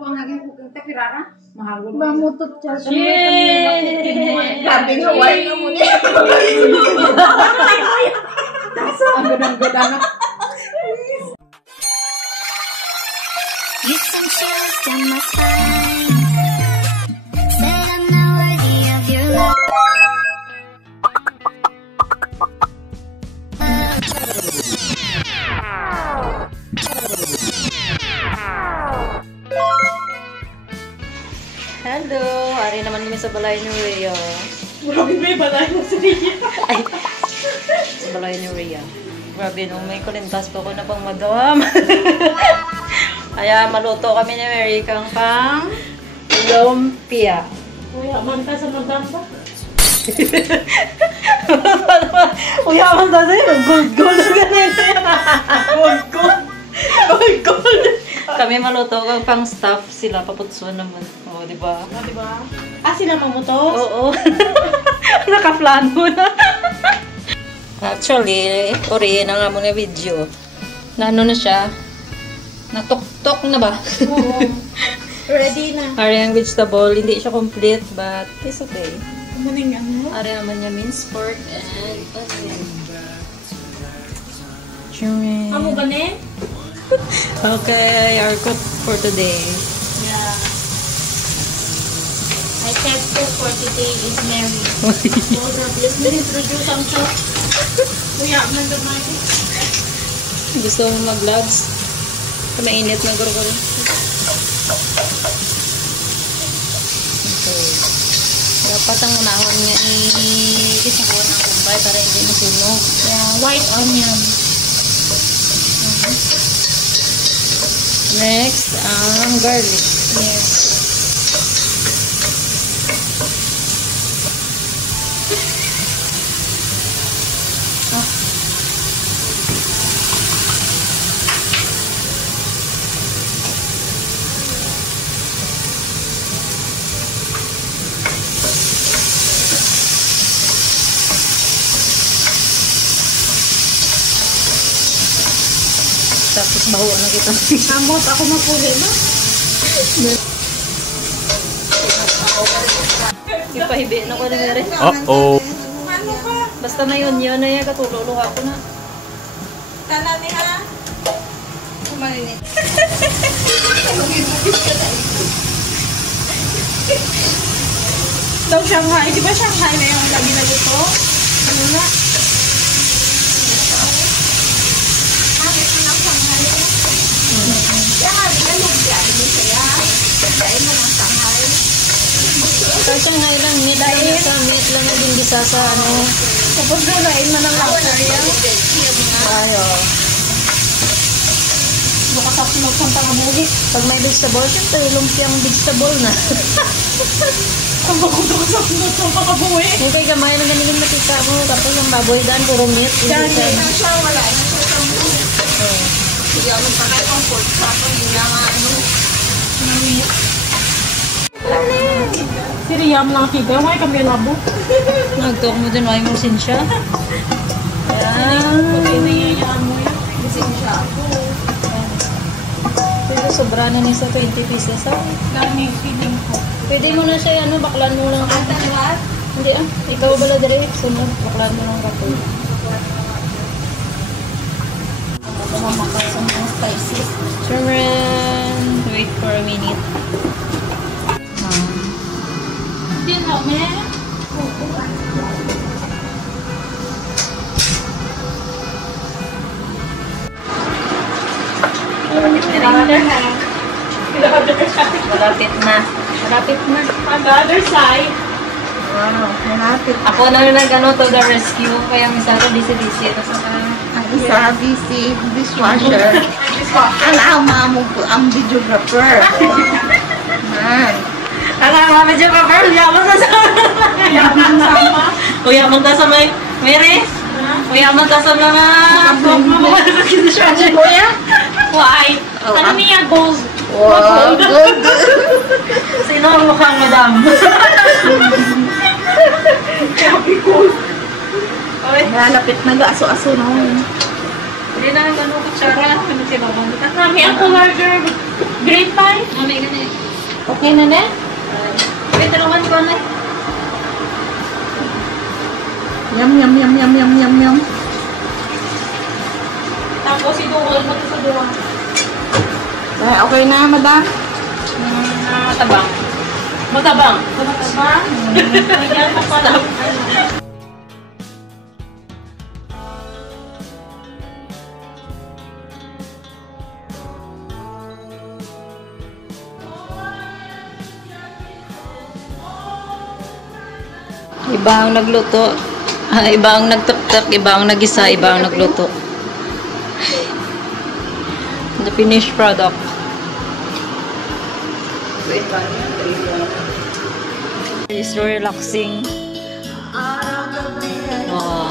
po ang naging cooking tapirara. Mahal ko. Mamutot siya. Sabi nga, why ka muna? Ang gadang-gada na. Get some chills down my spine. Said I'm not worthy of your love. Hello! Ari naman kami sa balay ni Rhea. Grabe may balay mo sa Rhea. Ay! Sa balay ni Rhea. Grabe nung may kulintas pa ko na pang madam. Kaya maluto kami ni Mary kang pang lumpia. Kuya, manta sa magdamba. Uya man ta sa'yo. Gold-gold na ganito yan. Gold-gold. Gold-gold. Kami maluto kang pang staff sila. Paputsuan naman. O, diba? O, diba? Ah, sila mamutos? Oo. Naka-plano na. Actually, uri na nga muna video. Na ano na siya? Natok-tok na ba? Oo. Ready na. Ari ang vegetable. Hindi siya complete, but it's okay. Kumuning ano? Ari naman niya minced pork and onion. Chummy. Amo ba ne? Okay, our cook for today. Yeah. My pet cook for today is Mary. Hold up, let me introduce ang chef. Kuya, nandun natin. Gusto mo mag-vlogs? Mainit na guro-guro. Okay. Dapat ang unahon nga i-isa ko ng kumpay para hindi masunog. Yeah, white onion. Next, ang garlic. Yes. Tapos baho na kita. Amot, ako mapuli na. Ipahibi na ko na meron. Uh-oh. Ano ka? Basta na yun na yan. Katululuha ko na. Tala ni ha? Kumalinit. Daw Shanghai. Di ba Shanghai na yung lagi na luto? Ano na? Sa Shanghai lang, meat lang na din bisa sa ano. Tapos galain man ang luxury. Ayo. Bukas ako sinugsan pangabuhi. Pag may vegetable, syempre lumpiang vegetable na. Ang bakutok sa sinugsan pangabuhi. Yung kay gamay na ganun yung makita mo. Tapos ang baboy daan, puro meat. Dahil Hindi na siya, wala na siya sa buhi. Hindi ako magpakay pang pork chop. Yung lang ano. Si Riyam lang kita. Huwag kami labo. Nagtok mo din, may musin siya. Pagay na yayaan mo yan. Gising siya ako. Pero sobra na niya sa 20 pieces. Dami feeling ko. Pwede mo na siya, baklan mo lang. Hindi ikaw bala direct. Sunod, baklan mo lang kapo. Mamamakal sa mga spices. Children, wait for a minute. Din ho, me? Malapit na. Malapit na. On the other side. Wow, malapit. Ako na nag-ano to the rescue. Kaya minsan ko busy-busy. Tapos Ang isa, busy, dishwasher. Ang ama mo po, ang videographer. Man. ang mama dyan pa, Pearl. Yaman sa sama. Yaman ta sa may Mary. Yaman ta sa mga Kuya? Why? Oh, Ano niya gold? Wow, good. Sino ang mukhang madam? Happy gold. Malapit na aso-aso na. Hindi na nang kutsara. Ano sinabang? Mami, ang color girl. Green pie? Mami, ganyan. Okay na na? Pwede naman ko na. Yum, yum, yum, yum, yum, yum, yum. Tapos idukol mo ito sa duwa. Okay na, madam? Tabang. Matabang. Matabang. Ayan pa pala. Iba ang nagluto. Iba ang nagtuktok, iba ang nagisa, iba ang nagluto. The finished product. It's so relaxing. Oh.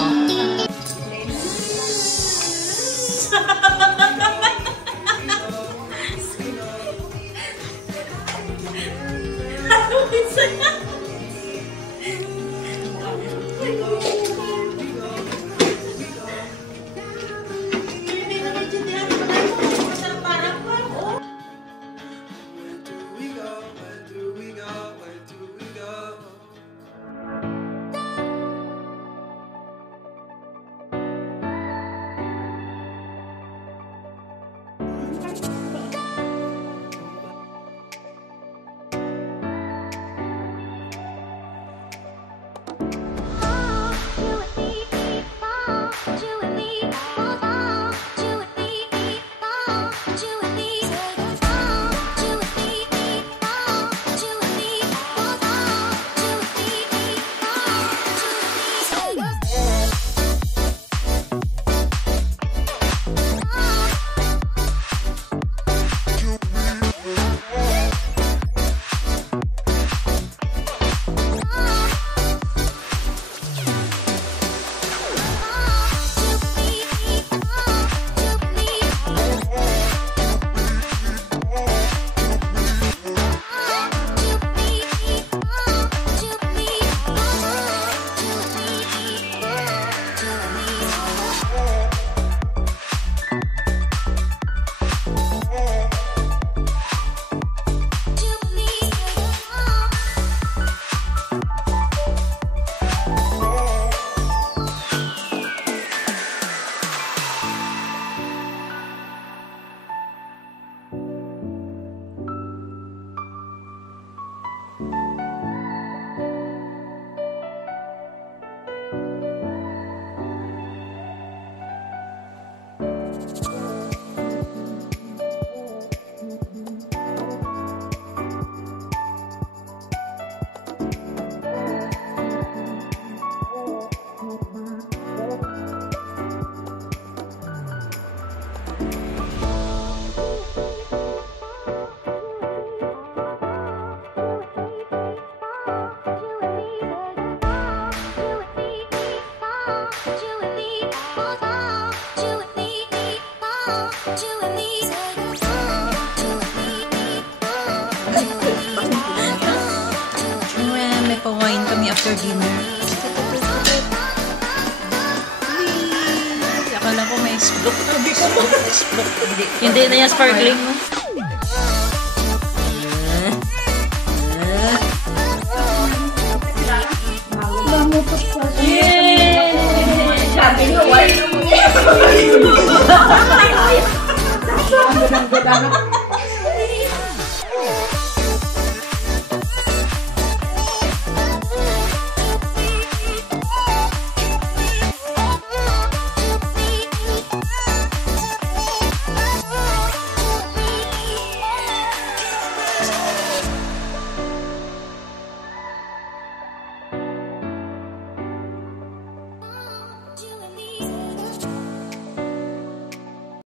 May pa-wine kami after dinner. Akala ko may splok. Hindi na yan sparkling. Sabi nyo, why?